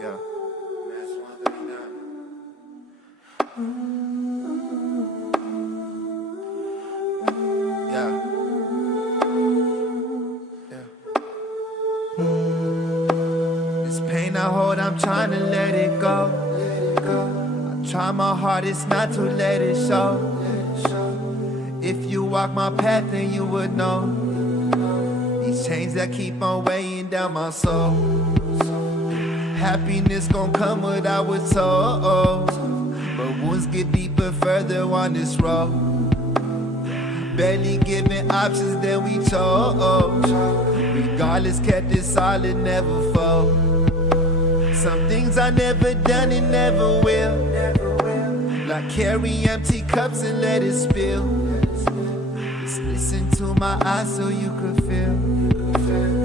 Yeah. Yeah. Yeah. This pain I hold, I'm trying to let it go. I try my hardest not to let it show. If you walk my path, then you would know. These chains that keep on weighing down my soul. Happiness gon' come without what's told. But wounds get deeper further on this road. Barely given options, then we chose. Regardless, kept it solid, never fold. Some things I never done and never will. Like carry empty cups and let it spill. Just listen to my eyes so you could feel.